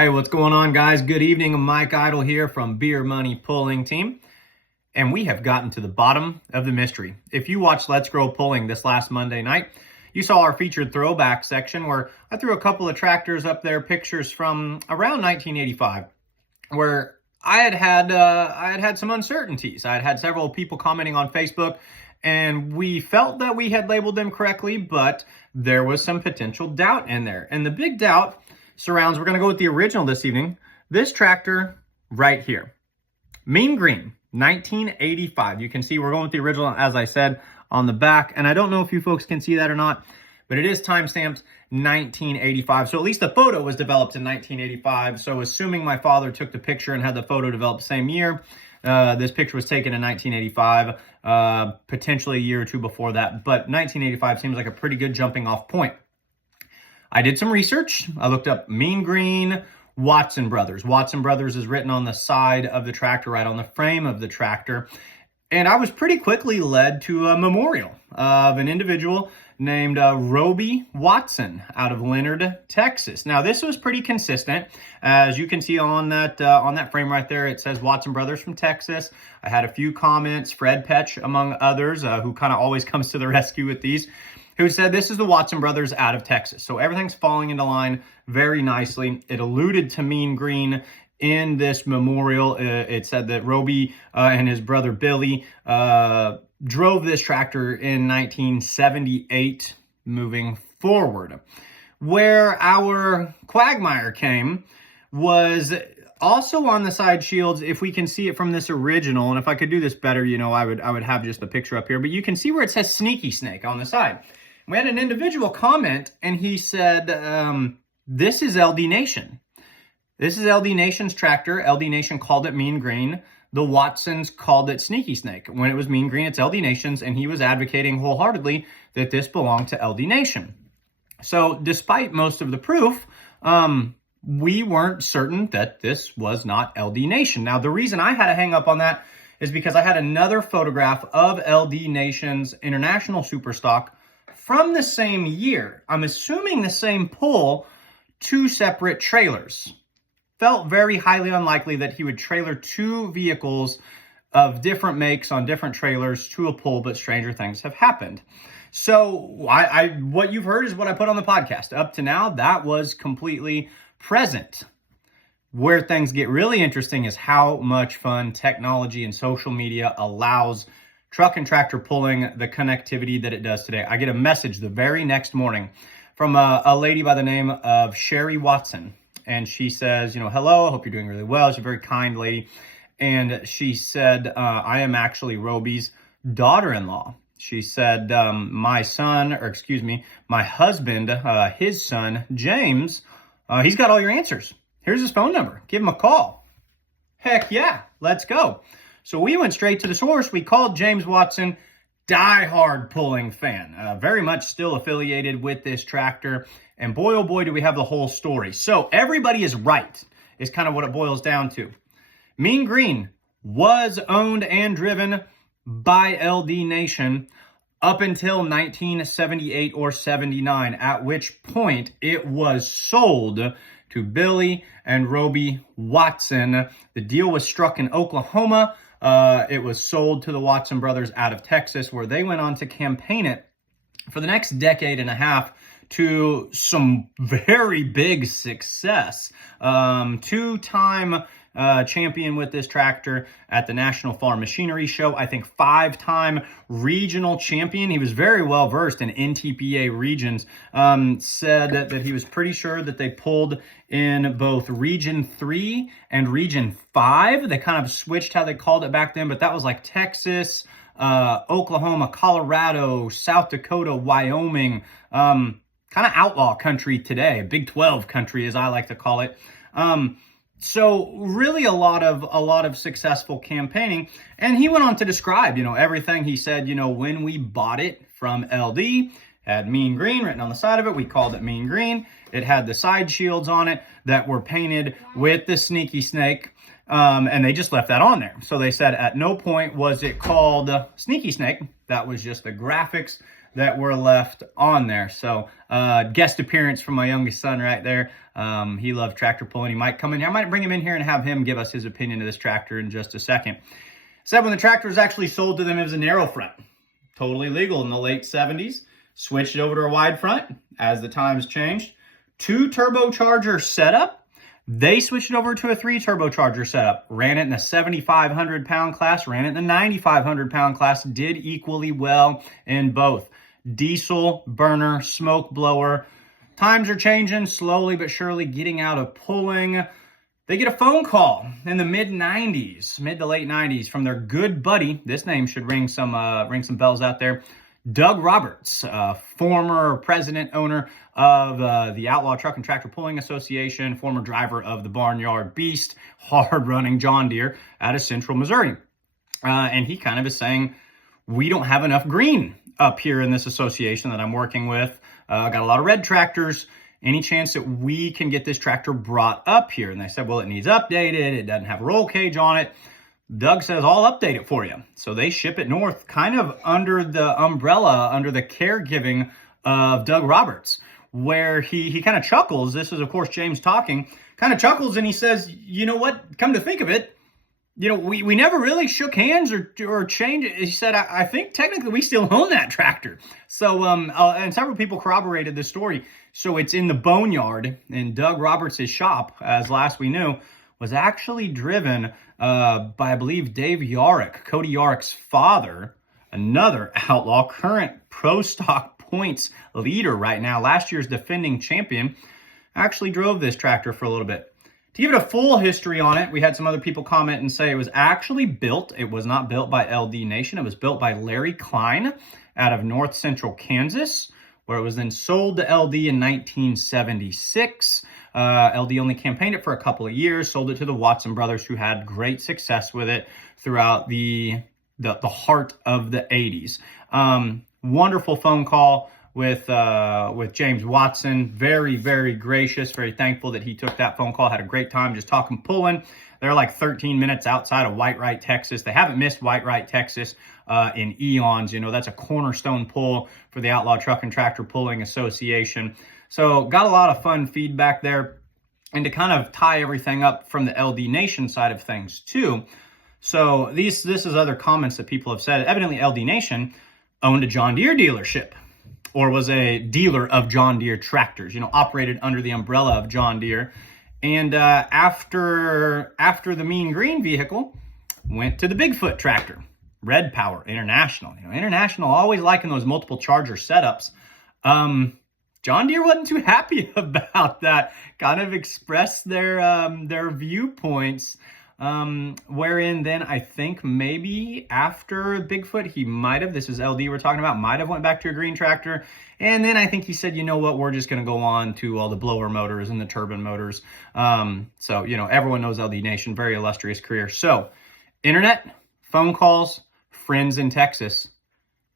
Hey, what's going on, guys? Good evening. Mike Idle here from Beer Money Pulling Team. And we have gotten to the bottom of the mystery. If you watched Let's Grow Pulling this last Monday night, you saw our featured throwback section where I threw a couple of tractors up there, pictures from around 1985, where I had some uncertainties. I had several people commenting on Facebook, and we felt that we had labeled them correctly, but there was some potential doubt in there. And the big doubt surrounds, we're going to go with the original this evening, this tractor right here. Mean Green, 1985. You can see we're going with the original, as I said, on the back. And I don't know if you folks can see that or not, but it is time-stamped 1985. So at least the photo was developed in 1985. So assuming my father took the picture and had the photo developed the same year, this picture was taken in 1985, potentially a year or two before that. But 1985 seems like a pretty good jumping off point. I did some research. I looked up Mean Green, Watson Brothers. Watson Brothers is written on the side of the tractor, right on the frame of the tractor. And I was pretty quickly led to a memorial of an individual named Roby Watson out of Leonard, Texas. Now, this was pretty consistent. As you can see on that frame right there, it says Watson Brothers from Texas. I had a few comments, Fred Petch among others, who kind of always comes to the rescue with these, who said this is the Watson Brothers out of Texas. So everything's falling into line very nicely. It alluded to Mean Green in this memorial. It said that Roby and his brother Billy drove this tractor in 1978 moving forward. Where our quagmire came was also on the side shields. If we can see it from this original, and if I could do this better, you know, I would have just the picture up here, but you can see where it says Sneaky Snake on the side. We had an individual comment, and he said, this is LD Nation. This is LD Nation's tractor. LD Nation called it Mean Green. The Watsons called it Sneaky Snake. When it was Mean Green, it's LD Nation's, and he was advocating wholeheartedly that this belonged to LD Nation. So despite most of the proof, we weren't certain that this was not LD Nation. Now, the reason I had a hang up on that is because I had another photograph of LD Nation's International Superstock from the same year. I'm assuming the same pull, two separate trailers. Felt very highly unlikely that he would trailer two vehicles of different makes on different trailers to a pull, but stranger things have happened. So what you've heard is what I put on the podcast. Up to now, that was completely present. Where things get really interesting is how much fun technology and social media allows truck and tractor pulling, the connectivity that it does today. I get a message the very next morning from a lady by the name of Sherry Watson. And she says, you know, hello, I hope you're doing really well. She's a very kind lady. And she said, I am actually Roby's daughter-in-law. She said, my husband, his son, James, he's got all your answers. Here's his phone number. Give him a call. Heck yeah, let's go. So we went straight to the source. We called James Watson, diehard pulling fan, very much still affiliated with this tractor. And boy, oh boy, do we have the whole story. So everybody is right, is kind of what it boils down to. Mean Green was owned and driven by LD Nation up until 1978 or 79, at which point it was sold to Billy and Roby Watson. The deal was struck in Oklahoma. It was sold to the Watson Brothers out of Texas, where they went on to campaign it for the next decade and a half to some very big success. Two-time champion with this tractor at the National Farm Machinery Show. I think 5-time regional champion. He was very well versed in NTPA regions. Said that he was pretty sure that they pulled in both Region 3 and Region 5. They kind of switched how they called it back then, but that was like Texas, Oklahoma, Colorado, South Dakota, Wyoming, kind of outlaw country today, Big 12 country as I like to call it. So really a lot of successful campaigning. And he went on to describe, you know, everything. He said, you know, when we bought it from LD, had Mean Green written on the side of it. We called it Mean Green. It had the side shields on it that were painted with the Sneaky Snake. And they just left that on there. So they said at no point was it called Sneaky Snake. That was just the graphics that were left on there. So guest appearance from my youngest son right there. He loves tractor pulling. He might come in here. I might bring him in here and have him give us his opinion of this tractor in just a second. Said when the tractor was actually sold to them, it was a narrow front. Totally legal in the late 70s. Switched it over to a wide front as the times changed. 2 turbocharger setup. They switched it over to a 3 turbocharger setup. Ran it in the 7,500 pound class, ran it in the 9,500 pound class. Did equally well in both. Diesel, burner, smoke blower. Times are changing slowly but surely, getting out of pulling. They get a phone call in the mid to late 90s from their good buddy. This name should ring some bells out there. Doug Roberts, former president, owner of the Outlaw Truck and Tractor Pulling Association, former driver of the Barnyard Beast, hard-running John Deere out of Central Missouri. And he kind of is saying, we don't have enough green up here in this association that I'm working with. Got a lot of red tractors. Any chance that we can get this tractor brought up here? And they said, well, it needs updated. It doesn't have a roll cage on it. Doug says, I'll update it for you. So they ship it north, kind of under the umbrella, under the caregiving of Doug Roberts, where he kind of chuckles. This is, of course, James talking, kind of chuckles, and he says, you know what, come to think of it, you know, we never really shook hands or changed it. He said, I think technically we still own that tractor. So, and several people corroborated this story. So it's in the boneyard in Doug Roberts' shop, as last we knew, was actually driven by, I believe, Dave Yarrick, Cody Yarrick's father, another outlaw, current pro stock points leader right now, last year's defending champion, actually drove this tractor for a little bit. To give it a full history on it, we had some other people comment and say it was actually built. It was not built by LD Nation. It was built by Larry Klein out of North Central Kansas, where it was then sold to LD in 1976. LD only campaigned it for a couple of years, sold it to the Watson brothers, who had great success with it throughout the heart of the 80s. Wonderful phone call with James Watson. Very, very gracious, very thankful that he took that phone call. Had a great time just talking pulling. They're like 13 minutes outside of Whitewright, Texas. They haven't missed Whitewright, Texas in eons. You know, that's a cornerstone pull for the Outlaw Truck and Tractor Pulling Association. So got a lot of fun feedback there. And to kind of tie everything up from the LD Nation side of things too. So this is other comments that people have said. Evidently LD Nation owned a John Deere dealership, or was a dealer of John Deere tractors, you know, operated under the umbrella of John Deere. And after the Mean Green vehicle, went to the Bigfoot tractor, Red Power International. You know, International always liking those multiple charger setups. John Deere wasn't too happy about that. Kind of expressed their viewpoints. Wherein then I think maybe after Bigfoot, he might have, this is LD we're talking about, might have went back to a green tractor. And then I think he said, you know what, we're just going to go on to all the blower motors and the turbine motors. So, you know, everyone knows LD Nation, very illustrious career. So internet, phone calls, friends in Texas.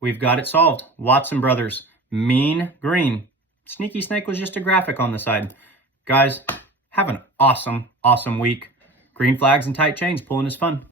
We've got it solved. Watson Brothers, Mean Green. Sneaky Snake was just a graphic on the side. Guys, have an awesome, awesome week. Green flags and tight chains, pulling is fun.